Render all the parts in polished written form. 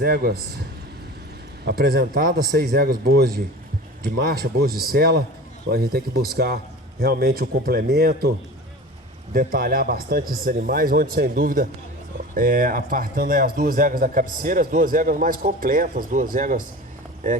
éguas apresentadas, 6 éguas boas de marcha, boas de sela. Então a gente tem que buscar realmente o complemento, detalhar bastante esses animais, onde sem dúvida, apartando aí as 2 éguas da cabeceira, as 2 éguas mais completas, 2 éguas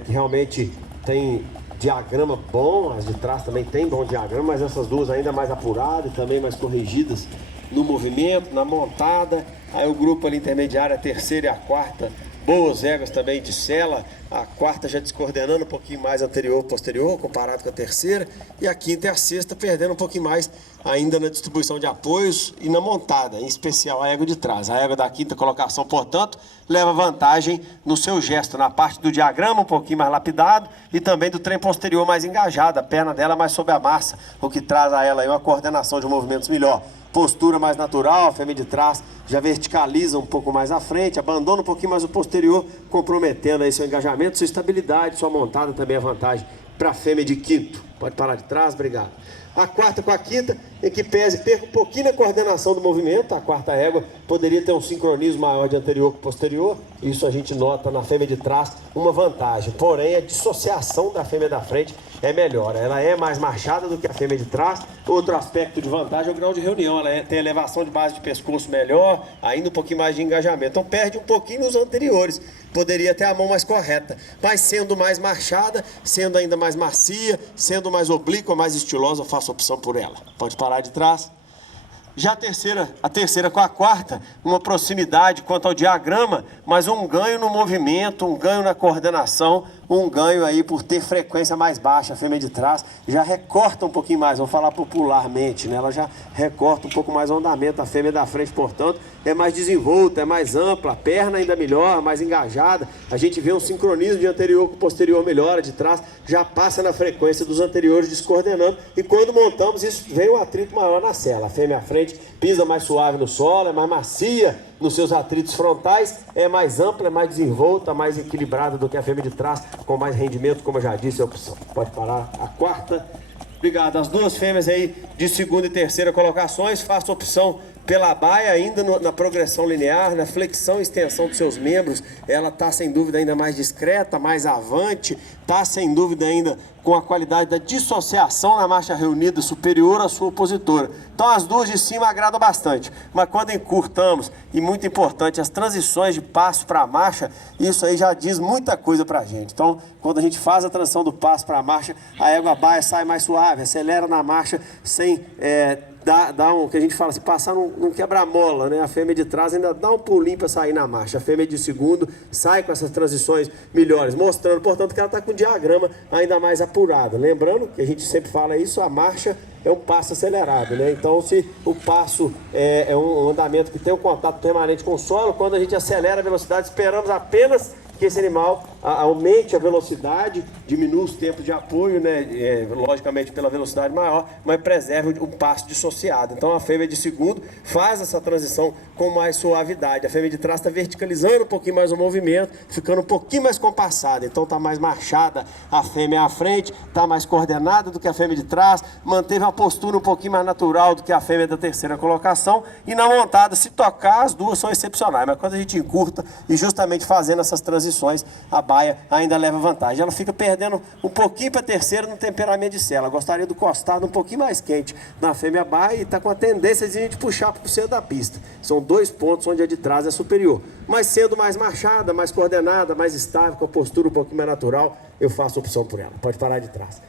que realmente tem diagrama bom, as de trás também tem bom diagrama, mas essas 2 ainda mais apuradas e também mais corrigidas no movimento, na montada. Aí o grupo ali intermediário, a terceira e a quarta, boas éguas também de sela, a quarta já descoordenando um pouquinho mais anterior posterior comparado com a terceira, e a quinta e a sexta perdendo um pouquinho mais ainda na distribuição de apoios e na montada, em especial a égua de trás. A égua da quinta colocação, portanto, leva vantagem no seu gesto, na parte do diagrama um pouquinho mais lapidado e também do trem posterior mais engajado, a perna dela mais sob a massa, o que traz a ela aí uma coordenação de movimentos melhor. Postura mais natural, a fêmea de trás já verticaliza um pouco mais à frente, abandona um pouquinho mais o posterior, comprometendo aí seu engajamento, sua estabilidade, sua montada também é vantagem para a fêmea de quinto. Pode parar de trás, obrigado. A quarta com a quinta, em que pese perca um pouquinho na coordenação do movimento, a quarta égua poderia ter um sincronismo maior de anterior com posterior, isso a gente nota na fêmea de trás uma vantagem, porém a dissociação da fêmea da frente é melhor, ela é mais marchada do que a fêmea de trás. Outro aspecto de vantagem é o grau de reunião, ela tem elevação de base de pescoço melhor, ainda um pouquinho mais de engajamento, então perde um pouquinho nos anteriores, poderia ter a mão mais correta, mas sendo mais marchada, sendo ainda mais macia, sendo mais oblíqua, mais estilosa, eu faço opção por ela. Pode parar de trás. Já a terceira com a quarta, uma proximidade quanto ao diagrama, mas um ganho no movimento, um ganho na coordenação, um ganho aí por ter frequência mais baixa. A fêmea de trás já recorta um pouquinho mais, vou falar popularmente, né? Ela já recorta um pouco mais o andamento. A fêmea da frente, portanto, é mais desenvolta, é mais ampla, a perna ainda melhor, mais engajada. A gente vê um sincronismo de anterior com posterior melhor, de trás já passa na frequência dos anteriores descoordenando, e quando montamos isso vem um atrito maior na sela. A fêmea à frente pisa mais suave no solo, é mais macia nos seus atritos frontais, é mais ampla, é mais desenvolta, mais equilibrada do que a fêmea de trás, com mais rendimento, como eu já disse, é a opção. Pode parar a quarta. Obrigado. As 2 fêmeas aí de segunda e terceira colocações, faço opção pela baia, ainda na progressão linear, na flexão e extensão dos seus membros. Ela está sem dúvida ainda mais discreta, mais avante, está sem dúvida ainda com a qualidade da dissociação na marcha reunida superior à sua opositora. Então as 2 de cima agradam bastante, mas quando encurtamos, e muito importante, as transições de passo para a marcha, isso aí já diz muita coisa para a gente. Então quando a gente faz a transição do passo para a marcha, a égua baia sai mais suave, acelera na marcha sem dá um, que a gente fala assim, passar num quebra-mola, né? A fêmea de trás ainda dá um pulinho para sair na marcha. A fêmea de segundo sai com essas transições melhores, mostrando, portanto, que ela está com o diagrama ainda mais apurado. Lembrando que a gente sempre fala isso, a marcha é um passo acelerado, né? Então, se o passo é um andamento que tem um contato permanente com o solo, quando a gente acelera a velocidade, esperamos apenas que esse animal aumente a velocidade, diminua os tempos de apoio, né? Logicamente pela velocidade maior, mas preserve um passo dissociado. Então a fêmea de segundo faz essa transição com mais suavidade. A fêmea de trás está verticalizando um pouquinho mais o movimento, ficando um pouquinho mais compassada. Então está mais marchada a fêmea à frente, está mais coordenada do que a fêmea de trás, manteve uma postura um pouquinho mais natural do que a fêmea da terceira colocação. E na montada, se tocar, as 2 são excepcionais. Mas quando a gente encurta e justamente fazendo essas transições, a baia ainda leva vantagem. Ela fica perdendo um pouquinho para a terceira no temperamento de sela. Gostaria do costado um pouquinho mais quente na fêmea baia e está com a tendência de puxar para o centro da pista. São 2 pontos onde a de trás é superior. Mas sendo mais marchada, mais coordenada, mais estável, com a postura um pouquinho mais natural, eu faço opção por ela. Pode parar de trás.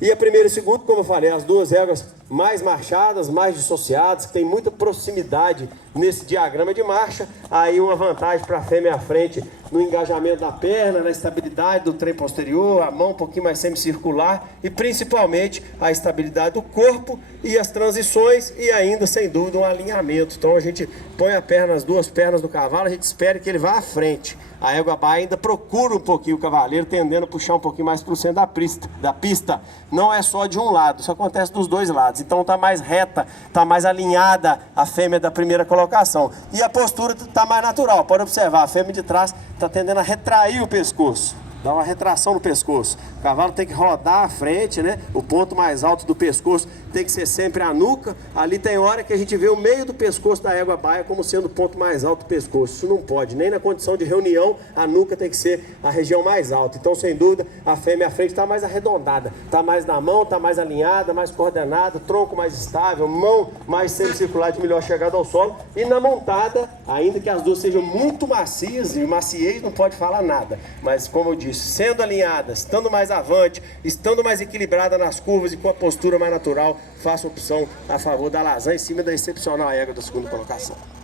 E a primeira e segunda, como eu falei, as 2 éguas mais marchadas, mais dissociadas, que tem muita proximidade nesse diagrama de marcha. Aí uma vantagem para a fêmea à frente no engajamento da perna, na estabilidade do trem posterior, a mão um pouquinho mais semicircular e principalmente a estabilidade do corpo e as transições e ainda, sem dúvida, um alinhamento. Então a gente põe a perna, as 2 pernas do cavalo, a gente espera que ele vá à frente. A égua baia ainda procura um pouquinho o cavaleiro, tendendo a puxar um pouquinho mais para o centro da pista. Não é só de um lado, isso acontece dos 2 lados. Então está mais reta, está mais alinhada a fêmea da primeira colocação. E a postura está mais natural. Pode observar, a fêmea de trás está tendendo a retrair o pescoço. dá uma retração no pescoço. O cavalo tem que rodar à frente, né? O ponto mais alto do pescoço tem que ser sempre a nuca. Ali tem hora que a gente vê o meio do pescoço da égua baia como sendo o ponto mais alto do pescoço. Isso não pode, nem na condição de reunião a nuca tem que ser a região mais alta. Então, sem dúvida, a fêmea à frente está mais arredondada, está mais na mão, está mais alinhada, mais coordenada, tronco mais estável, mão mais semicircular de melhor chegada ao solo. E na montada, ainda que as duas sejam muito macias, e maciez não pode falar nada, mas como eu disse, sendo alinhadas, estando mais avante, estando mais equilibrada nas curvas e com a postura mais natural, faça opção a favor da Lasan em cima da excepcional égua da segunda colocação.